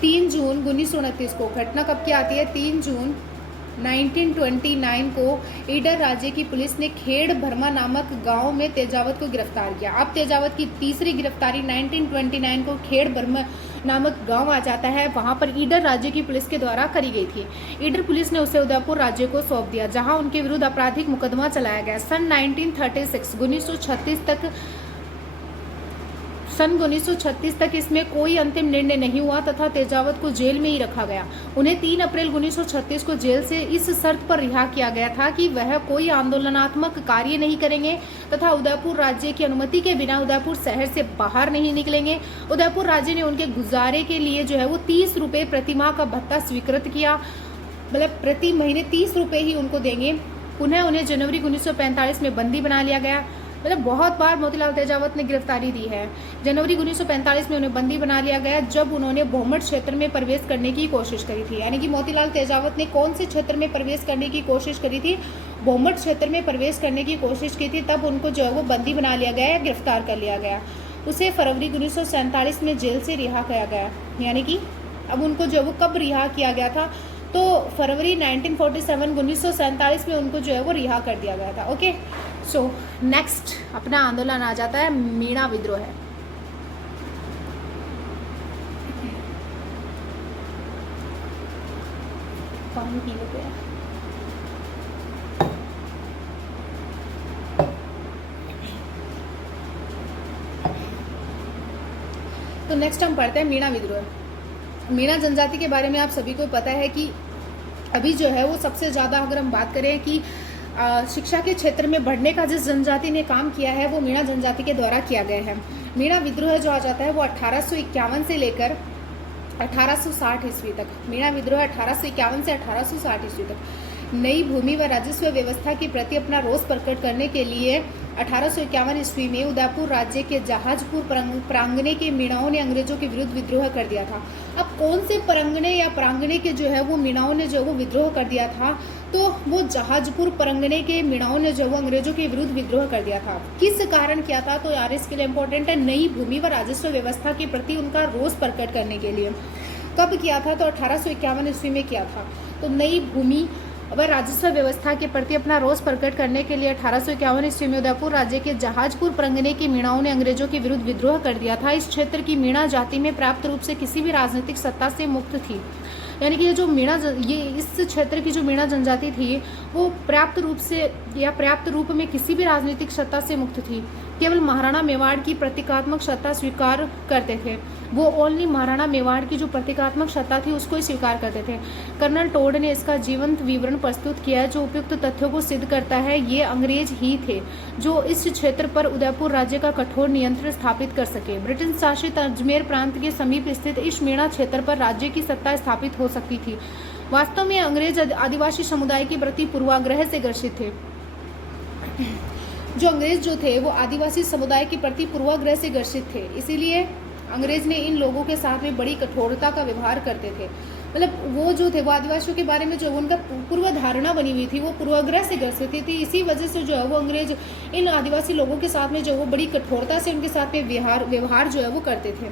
3 जून 1929 को, घटना कब की आती है, 3 जून 1929 को ईडर राज्य की पुलिस ने खेड़ भरमा नामक गांव में तेजावत को गिरफ्तार किया। अब तेजावत की तीसरी गिरफ्तारी 1929 को खेड़ भरमा नामक गांव आ जाता है, वहां पर ईडर राज्य की पुलिस के द्वारा करी गई थी। ईडर पुलिस ने उसे उदयपुर राज्य को सौंप दिया जहां उनके विरुद्ध आपराधिक मुकदमा चलाया गया। सन 1936 तक इसमें कोई अंतिम निर्णय नहीं हुआ तथा तेजावत को जेल में ही रखा गया। उन्हें 3 अप्रैल 1936 को जेल से इस शर्त पर रिहा किया गया था कि वह कोई आंदोलनात्मक कार्य नहीं करेंगे तथा उदयपुर राज्य की अनुमति के बिना उदयपुर शहर से बाहर नहीं निकलेंगे। उदयपुर राज्य ने उनके गुजारे के लिए जो है वो 30 रुपये प्रतिमाह का भत्ता स्वीकृत किया, मतलब प्रति महीने 30 रुपये ही उनको देंगे। पुनः उन्हें जनवरी 1945 में बंदी बना लिया गया। मतलब बहुत बार मोतीलाल तेजावत ने गिरफ्तारी दी है। जनवरी 1945 में उन्हें बंदी बना लिया गया जब उन्होंने भोमट क्षेत्र में प्रवेश करने की कोशिश करी थी। यानी कि मोतीलाल तेजावत ने कौन से क्षेत्र में प्रवेश करने की कोशिश करी थी, भोमट क्षेत्र में प्रवेश करने की कोशिश की थी, तब उनको जो है वो बंदी बना लिया गया या गिरफ्तार कर लिया गया। उसे फरवरी 1947 में जेल से रिहा किया गया। यानी कि अब उनको जो है वो कब रिहा किया गया था, तो फरवरी 1947 में उनको जो है वो रिहा कर दिया गया था। ओके, सो नेक्स्ट अपना आंदोलन आ जाता है मीणा विद्रोह। पानी पी लेते हैं। तो नेक्स्ट हम पढ़ते हैं मीणा विद्रोह। मीणा जनजाति के बारे में आप सभी को पता है कि अभी जो है वो सबसे ज़्यादा अगर हम बात करें कि शिक्षा के क्षेत्र में बढ़ने का जिस जनजाति ने काम किया है वो मीणा जनजाति के द्वारा किया गया है। मीणा विद्रोह जो आ जाता है वो 1851 से लेकर 1860 ईस्वी तक। मीणा विद्रोह 1851 से 1860 ईस्वी तक नई भूमि व राजस्व व्यवस्था के प्रति अपना रोष प्रकट करने के लिए 1851 ईस्वी में उदयपुर राज्य के जहाजपुर प्रांगणे के मीणाओं ने अंग्रेजों के विरुद्ध विद्रोह कर दिया था। अब कौन से परंगणे या प्रांगणे के जो है वो मीणाओं ने जो वो विद्रोह कर दिया था, तो वो जहाजपुर परंगणे के मीणाओं ने जो वो अंग्रेजों के विरुद्ध विद्रोह कर दिया था। किस कारण किया था, तो यार इसके लिए इंपॉर्टेंट है, नई भूमि व राजस्व व्यवस्था के प्रति उनका रोष प्रकट करने के लिए। कब किया था, तो 1851 ईस्वी में किया था। तो नई भूमि व राजस्व व्यवस्था के प्रति अपना रोष प्रकट करने के लिए 1851 ईस्वी में उदयपुर राज्य के जहाजपुर परंगणे की मीणाओं ने अंग्रेजों के विरुद्ध विद्रोह कर दिया था। इस क्षेत्र की मीणा जाति में पर्याप्त रूप से किसी भी राजनीतिक सत्ता से मुक्त थी। यानी कि ये जो इस क्षेत्र की जो मीणा जनजाति थी वो पर्याप्त रूप में किसी भी राजनीतिक सत्ता से मुक्त थी। केवल महाराणा मेवाड़ की प्रतीकात्मक सत्ता स्वीकार करते थे। वो ओनली महाराणा मेवाड़ की जो प्रतीकात्मक सत्ता थी उसको ही स्वीकार करते थे। कर्नल टोड ने इसका जीवंत विवरण प्रस्तुत किया है जो उपयुक्त तथ्यों को सिद्ध करता है। ये अंग्रेज ही थे जो इस क्षेत्र पर उदयपुर राज्य का कठोर नियंत्रण स्थापित कर सके। ब्रिटेन शासित अजमेर प्रांत के समीप स्थित इस मीणा क्षेत्र पर राज्य की सत्ता स्थापित हो सकती थी। वास्तव में अंग्रेज आदिवासी समुदाय के प्रति पूर्वाग्रह से ग्रसित थे। जो अंग्रेज जो थे वो आदिवासी समुदाय के प्रति पूर्वाग्रह से ग्रसित थे, इसीलिए अंग्रेज ने इन लोगों के साथ में बड़ी कठोरता का व्यवहार करते थे। मतलब वो जो थे वो आदिवासियों के बारे में जो उनका पूर्व धारणा बनी हुई थी वो पूर्वाग्रह से ग्रसित थी। इसी वजह से जो है वो अंग्रेज इन आदिवासी लोगों के साथ में जो वो बड़ी कठोरता से उनके साथ में व्यवहार जो है वो करते थे।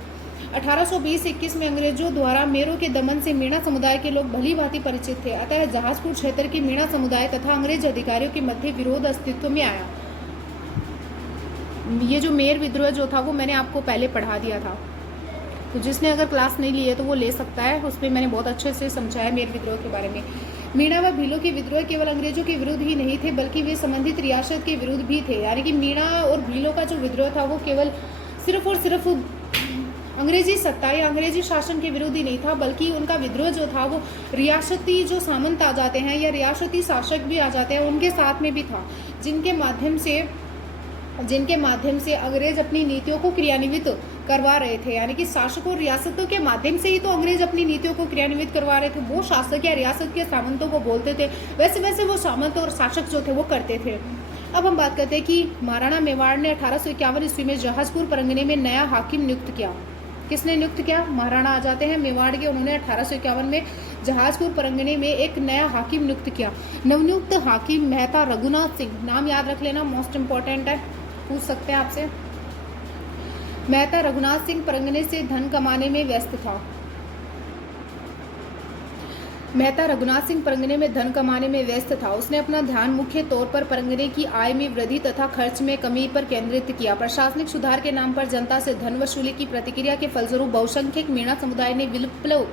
1820-21 में अंग्रेजों द्वारा मेरों के दमन से मीणा समुदाय के लोग भली भांति परिचित थे। अतः जहाजपुर क्षेत्र के मीणा समुदाय तथा अंग्रेज अधिकारियों के मध्य विरोध अस्तित्व में आया। ये जो मेर विद्रोह जो था वो मैंने आपको पहले पढ़ा दिया था, तो जिसने अगर क्लास नहीं ली है तो वो ले सकता है। उसमें मैंने बहुत अच्छे से समझाया मेर विद्रोह के बारे में। मीणा व भीलों के विद्रोह केवल अंग्रेजों के विरुद्ध ही नहीं थे बल्कि वे संबंधित रियासत के विरुद्ध भी थे। यानी कि मीणा और भीलों का जो विद्रोह था वो केवल सिर्फ और सिर्फ अंग्रेजी सत्ता या अंग्रेजी शासन के विरुद्ध ही नहीं था, बल्कि उनका विद्रोह जो था वो रियासती जो सामंत आ जाते हैं या रियासती शासक भी आ जाते हैं उनके साथ में भी था, जिनके माध्यम से अंग्रेज अपनी नीतियों को क्रियान्वित करवा रहे थे। यानी कि शासकों रियासतों के माध्यम से ही तो अंग्रेज अपनी नीतियों को क्रियान्वित करवा रहे थे। वो शासक या रियासत के सामंतों को बोलते थे, वैसे वैसे वो सामंत और शासक जो थे वो करते थे। अब हम बात करते हैं कि महाराणा मेवाड़ ने 1851 ईस्वी में जहाजपुर परंगणे में नया हाकिम नियुक्त किया। किसने नियुक्त किया? महाराणा आ जाते हैं मेवाड़ के, उन्होंने 1851 में जहाजपुर परंगणे में एक नया हाकिम नियुक्त किया। नवनियुक्त हाकिम मेहता रघुनाथ सिंह, नाम याद रख लेना, मोस्ट इंपॉर्टेंट है, पूछ सकते हैं आपसे। मेहता रघुनाथ सिंह परंगणे से धन कमाने में व्यस्त था। मेहता रघुनाथ सिंह परंगणे में धन कमाने में व्यस्त था। उसने अपना ध्यान मुख्य तौर पर परंगणे की आय में वृद्धि तथा खर्च में कमी पर केंद्रित किया। प्रशासनिक सुधार के नाम पर जनता से धन वसूली की प्रतिक्रिया के फलस्वरूप बहुसंख्यक मीणा समुदाय ने विप्लव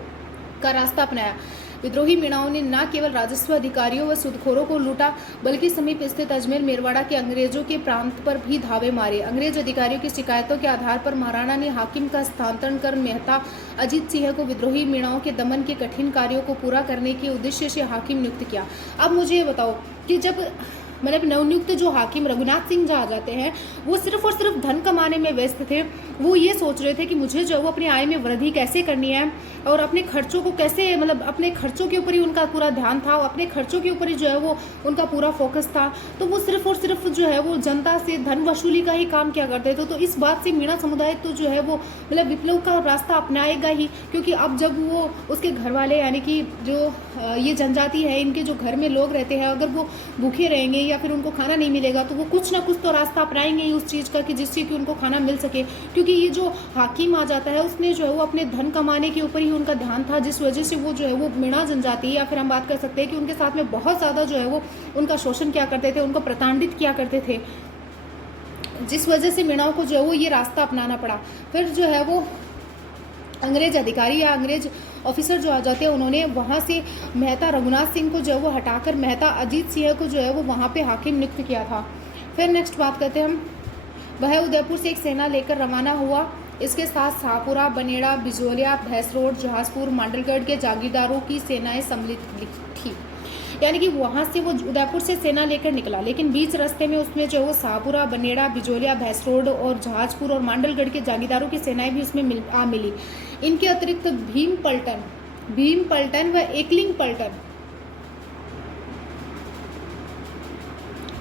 का रास्ता अपनाया। विद्रोही मीणाओं ने न केवल राजस्व अधिकारियों व सूदखोरों को लूटा बल्कि समीप स्थित अजमेर मेरवाड़ा के अंग्रेजों के प्रांत पर भी धावे मारे। अंग्रेज अधिकारियों की शिकायतों के आधार पर महाराणा ने हाकिम का स्थानांतरण कर मेहता अजीत सिंह को विद्रोही मीणाओं के दमन के कठिन कार्यों को पूरा करने के उद्देश्य से हाकिम नियुक्त किया। अब मुझे ये बताओ कि जब नवनियुक्त जो हाकिम रघुनाथ सिंह आ जाते हैं वो सिर्फ और सिर्फ धन कमाने में व्यस्त थे। वो ये सोच रहे थे कि मुझे जो वो अपनी आय में वृद्धि कैसे करनी है और अपने खर्चों को कैसे अपने खर्चों के ऊपर ही उनका पूरा ध्यान था, अपने खर्चों के ऊपर ही जो है वो उनका पूरा फोकस था। तो वो सिर्फ और सिर्फ जो है वो जनता से धन वसूली का ही काम किया करते थे। तो इस बात से मीणा समुदाय तो जो है वो विप्लव का रास्ता अपनाएगा ही, क्योंकि अब जब वो उसके घर वाले यानी कि जो ये जनजाति है इनके जो घर में लोग रहते हैं अगर वो भूखे रहेंगे या फिर उनको खाना नहीं मिलेगा तो वो कुछ ना कुछ तो रास्ता अपनाएंगे ही उस चीज़ का कि जिससे कि उनको खाना मिल सके। क्योंकि ये जो हाकिम आ जाता है उसने जो है वो अपने धन कमाने के ऊपर ही उनका ध्यान था, जिस वजह से वो जो है वो मीणा जनजाति या फिर हम बात कर सकते हैं कि उनके साथ में बहुत ज़्यादा जो है वो उनका शोषण किया करते थे, उनको प्रताड़ित किया करते थे, जिस वजह से मीणाओं को जो है वो ये रास्ता अपनाना पड़ा। फिर जो है वो अंग्रेज अधिकारी या अंग्रेज ऑफिसर जो आ जाते हैं, उन्होंने वहाँ से मेहता रघुनाथ सिंह को जो है वो हटाकर मेहता अजीत सिंह को जो है वो वहाँ पे हाकिम नियुक्त किया था। फिर नेक्स्ट बात करते हैं हम, वह उदयपुर से एक सेना लेकर रवाना हुआ। इसके साथ शाहपुरा, बनेड़ा, बिजोलिया, भैंसरोड, जहाजपुर, मांडलगढ़ के जागीरदारों की सेनाएं सम्मिलित थी। यानी कि वहाँ से वो उदयपुर से सेना लेकर निकला, लेकिन बीच रास्ते में उसमें जो वो शाहपुरा, बनेड़ा, बिजोलिया, भैंसरोड और जहाजपुर और मांडलगढ़ के जागीरदारों की सेनाएं भी उसमें मिली। इनके अतिरिक्त भीम पलटन व एकलिंग पलटन,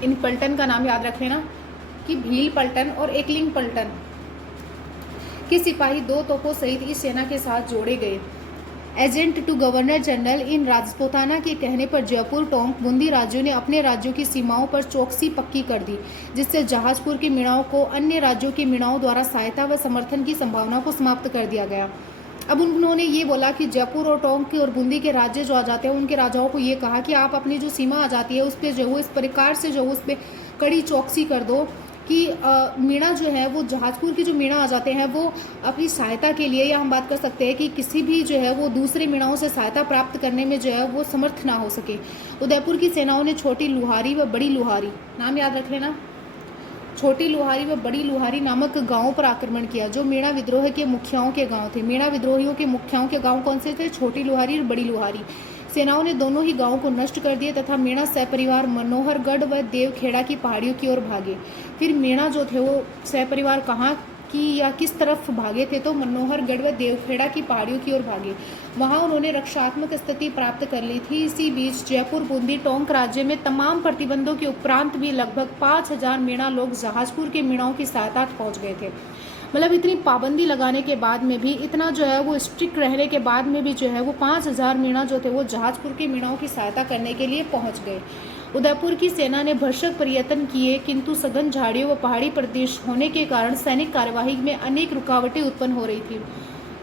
इन पलटन का नाम याद रख लेना कि भील पलटन और एकलिंग पलटन के सिपाही 2 तोपों सहित इस सेना के साथ जोड़े गए। Agent to governor general in Rajputana के कहने पर जयपुर, टोंक, बूंदी राज्यों ने अपने राज्यों की सीमाओं पर चौकसी पक्की कर दी, जिससे जहाजपुर के मीणाओं को अन्य राज्यों के मीणाओं द्वारा सहायता व समर्थन की संभावना को समाप्त कर दिया गया। अब उन्होंने ये बोला कि जयपुर और टोंक और बूंदी के राज्य जो आ जाते हैं, उनके राजाओं को ये कहा कि आप अपनी जो सीमा आ जाती है उस पर जो इस प्रकार से जो उस पर कड़ी चौकसी कर दो कि मीणा जो है वो जहाजपुर की जो मीणा आ जाते हैं वो अपनी सहायता के लिए, या हम बात कर सकते हैं कि किसी भी जो है वो दूसरे मीणाओं से सहायता प्राप्त करने में जो है वो समर्थ ना हो सके। उदयपुर की सेनाओं ने छोटी लुहारी व बड़ी लुहारी, नाम याद रख लेना, छोटी लुहारी व बड़ी लुहारी नामक गांवों पर आक्रमण किया, जो मीणा विद्रोह के मुखियाओं के गांव थे। मीणा विद्रोहियों के मुखियाओं के गांव कौन से थे? छोटी लुहारी और बड़ी लुहारी। सेनाओं ने दोनों ही गांवों को नष्ट कर दिए तथा मीणा सहपरिवार मनोहरगढ़ व देवखेड़ा की पहाड़ियों की ओर भागे। फिर मीणा जो थे वो सहपरिवार कहाँ की या किस तरफ भागे थे? तो मनोहरगढ़ व देवखेड़ा की पहाड़ियों की ओर भागे। वहां उन्होंने रक्षात्मक स्थिति प्राप्त कर ली थी। इसी बीच जयपुर, बूंदी, टोंक राज्य में तमाम प्रतिबंधों के उपरांत भी लगभग 5000 मीणा लोग जहाजपुर के मीणाओं की सहायता पहुंच गए थे। मतलब इतनी पाबंदी लगाने के बाद में भी, इतना जो है वो स्ट्रिक्ट रहने के बाद में भी जो है वो 5000 मीणा जो थे वो जहाजपुर के मीणाओं की सहायता करने के लिए पहुंच गए। उदयपुर की सेना ने भरसक प्रयत्न किए, किंतु सघन झाड़ियों व पहाड़ी प्रदेश होने के कारण सैनिक कार्यवाही में अनेक रुकावटें उत्पन्न हो रही थी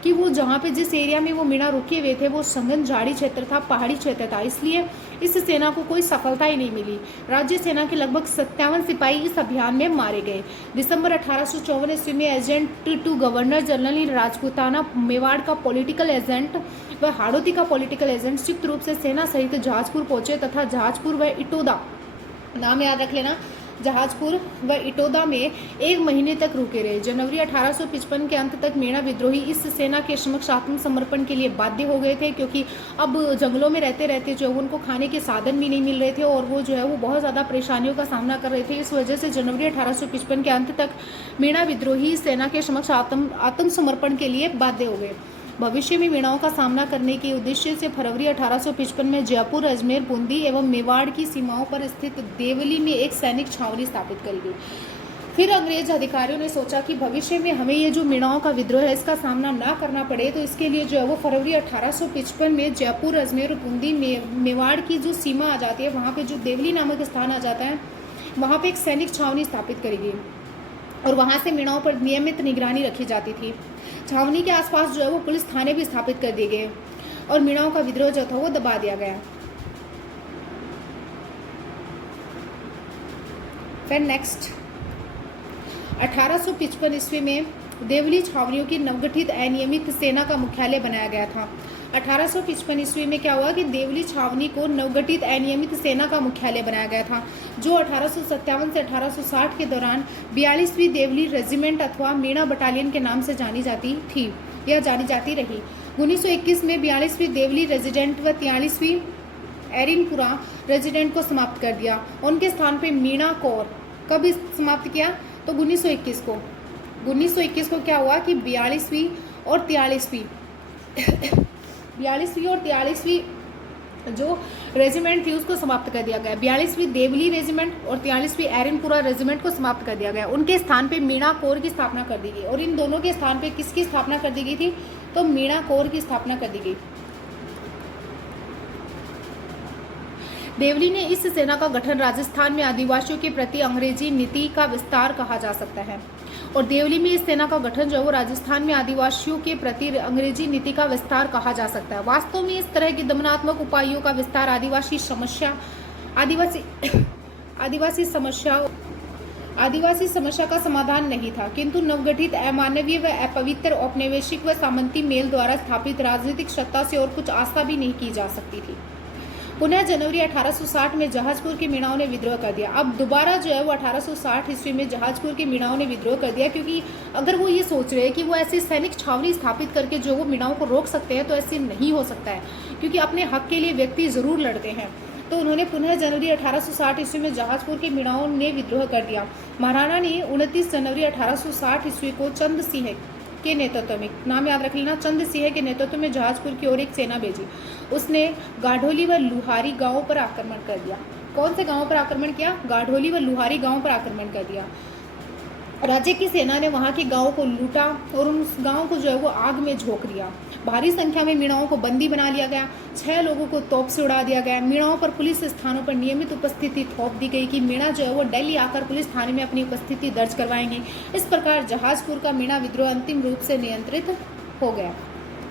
कि वो जहाँ पे जिस एरिया में वो मीणा रुके हुए थे वो सघन झाड़ी क्षेत्र था, पहाड़ी क्षेत्र था, इसलिए इस सेना को कोई सफलता ही नहीं मिली। राज्य सेना के लगभग 57 सिपाही इस अभियान में मारे गए। दिसंबर 1854 ईस्वी में agent to governor general in Rajputana, Mewar का पॉलिटिकल एजेंट व हाड़ौती का पॉलिटिकल एजेंट संयुक्त रूप से सेना सहित जहाजपुर पहुंचे तथा जहाजपुर व इटोदा, नाम याद रख लेना, जहाजपुर व इटोदा में 1 महीने तक रुके रहे। जनवरी 1855 के अंत तक मीणा विद्रोही इस सेना के समक्ष आत्मसमर्पण के लिए बाध्य हो गए थे, क्योंकि अब जंगलों में रहते रहते जो उनको खाने के साधन भी नहीं मिल रहे थे और वो जो है वो बहुत ज़्यादा परेशानियों का सामना कर रहे थे। इस वजह से जनवरी 1855 के अंत तक मीणा विद्रोही सेना के समक्ष आत्मसमर्पण के लिए बाध्य हो गए। भविष्य में मीणाओं का सामना करने के उद्देश्य से फरवरी 1855 में जयपुर, अजमेर, बूंदी एवं मेवाड़ की सीमाओं पर स्थित देवली में एक सैनिक छावनी स्थापित करी गई। फिर अंग्रेज अधिकारियों ने सोचा कि भविष्य में हमें ये जो मीणाओं का विद्रोह है इसका सामना ना करना पड़े, तो इसके लिए जो है वो फरवरी 1855 में जयपुर, अजमेर और बूंदी, मेवाड़ की जो सीमा आ जाती है वहाँ पे जो देवली नामक स्थान आ जाता है, वहाँ पे एक सैनिक छावनी स्थापित करी गई और वहाँ से मीणाओं पर नियमित निगरानी रखी जाती थी। छावनी के आसपास जो है वो पुलिस थाने भी स्थापित कर दिए गए और मीणाओं का विद्रोह जो था वो दबा दिया गया। फिर नेक्स्ट 1855 ईस्वी में देवली छावनियों की नवगठित अनियमित सेना का मुख्यालय बनाया गया था। 1855 ईस्वी में क्या हुआ कि देवली छावनी को नवगठित अनियमित सेना का मुख्यालय बनाया गया था, जो 1857 से 1860 के दौरान 42वीं देवली रेजिमेंट अथवा मीणा बटालियन के नाम से जानी जाती थी या जानी जाती रही। 1921 में 42वीं देवली रेजिडेंट व 43वीं एरिनपुरा रेजिडेंट को समाप्त कर दिया। उनके स्थान पर मीणा कोर कब समाप्त किया? तो 1921 को क्या हुआ कि 42वीं और 43वीं जो रेजिमेंट थी उसको समाप्त कर दिया गया। 42वीं देवली रेजिमेंट और 43वीं एरिनपुरा रेजिमेंट को समाप्त कर दिया गया। उनके स्थान पे मीणा कोर की स्थापना कर दी गई और इन दोनों के स्थान पे किसकी स्थापना कर दी गई थी? तो मीणा कोर की स्थापना कर दी गई। देवली ने इस सेना का गठन राजस्थान में आदिवासियों के प्रति अंग्रेजी नीति का विस्तार कहा जा सकता है और देवली में इस सेना का गठन जो है वो राजस्थान में आदिवासियों के प्रति अंग्रेजी नीति का विस्तार कहा जा सकता है। वास्तव में इस तरह की दमनात्मक उपायों का विस्तार आदिवासी समस्या आदिवासी समस्या का समाधान नहीं था, किंतु नवगठित अमानवीय व अपवित्र औपनिवेशिक व सामंती मेल द्वारा स्थापित राजनीतिक सत्ता से और कुछ आशा भी नहीं की जा सकती थी। पुनः जनवरी 1860 में जहाजपुर के मीणाओं ने विद्रोह कर दिया। अब दोबारा जो है वो 1860 ईस्वी में जहाजपुर के मीणाओं ने विद्रोह कर दिया, क्योंकि अगर वो ये सोच रहे हैं कि वो ऐसी सैनिक छावनी स्थापित करके जो वो मीणाओं को रोक सकते हैं, तो ऐसे नहीं हो सकता है, क्योंकि अपने हक के लिए व्यक्ति जरूर लड़ते हैं। तो उन्होंने पुनः जनवरी 1860 ईस्वी में जहाजपुर के मीणाओं ने विद्रोह कर दिया। महाराणा ने 29 जनवरी 1860 ईस्वी को चंद सिंह के नेतृत्व में, नाम याद रख लेना, चंद सिंह के नेतृत्व में जहाजपुर की ओर एक सेना भेजी। उसने गाढ़ोली व लुहारी गांवों पर आक्रमण कर दिया। कौन से गांवों पर आक्रमण किया? गाढ़ोली व लुहारी गांवों पर आक्रमण कर दिया। राज्य की सेना ने वहां के गांवों को लूटा और उस गांव को जो है वो आग में झोंक दिया। भारी संख्या में मीणाओं को बंदी बना लिया गया। 6 लोगों को तोप से उड़ा दिया गया। मीणाओं पर पुलिस स्थानों पर नियमित उपस्थिति थोप दी गई कि मीणा जो है वो दिल्ली आकर पुलिस थाने में अपनी उपस्थिति दर्ज करवाएंगे। इस प्रकार जहाजपुर का मीणा विद्रोह अंतिम रूप से नियंत्रित हो गया।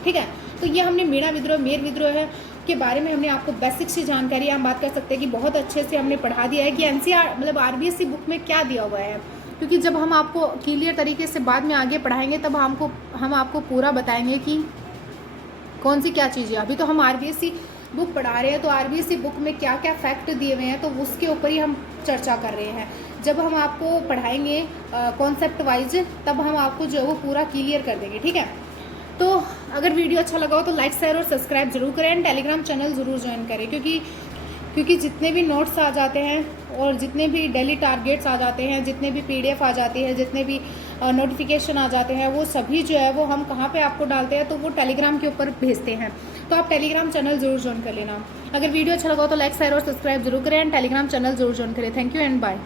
ठीक है, तो ये हमने मीणा विद्रोह, मेर विद्रोह है के बारे में हमने आपको बेसिक सी जानकारी हम बात कर सकते हैं कि बहुत अच्छे से हमने पढ़ा दिया है कि एनसीईआरटी मतलब आरबीएससी बुक में क्या दिया हुआ है, क्योंकि जब हम आपको क्लियर तरीके से बाद में आगे पढ़ाएंगे तब हम आपको पूरा बताएंगे कि कौन सी क्या चीज़ है। अभी तो हम आरबीएससी बुक पढ़ा रहे हैं, तो आरबीएससी बुक में क्या क्या फैक्ट दिए हुए हैं तो उसके ऊपर ही हम चर्चा कर रहे हैं। जब हम आपको पढ़ाएंगे कॉन्सेप्ट वाइज, तब हम आपको जो है वो पूरा क्लियर कर देंगे। ठीक है, तो अगर वीडियो अच्छा लगा हो तो लाइक, शेयर और सब्सक्राइब जरूर करें एंड टेलीग्राम चैनल ज़रूर ज्वाइन करें, क्योंकि जितने भी नोट्स आ जाते हैं और जितने भी डेली टारगेट्स आ जाते हैं, जितने भी पीडीएफ आ जाती है, जितने भी नोटिफिकेशन आ जाते हैं, वो सभी जो है वो हम कहाँ पे आपको डालते हैं, तो वो टेलीग्राम के ऊपर भेजते हैं। तो आप टेलीग्राम चैनल जरूर ज्वाइन कर लेना। अगर वीडियो अच्छा लगा हो तो लाइक, शेयर और सब्सक्राइब जरूर करें एंड टेलीग्राम चैनल जरूर ज्वाइन करें। Thank you and bye.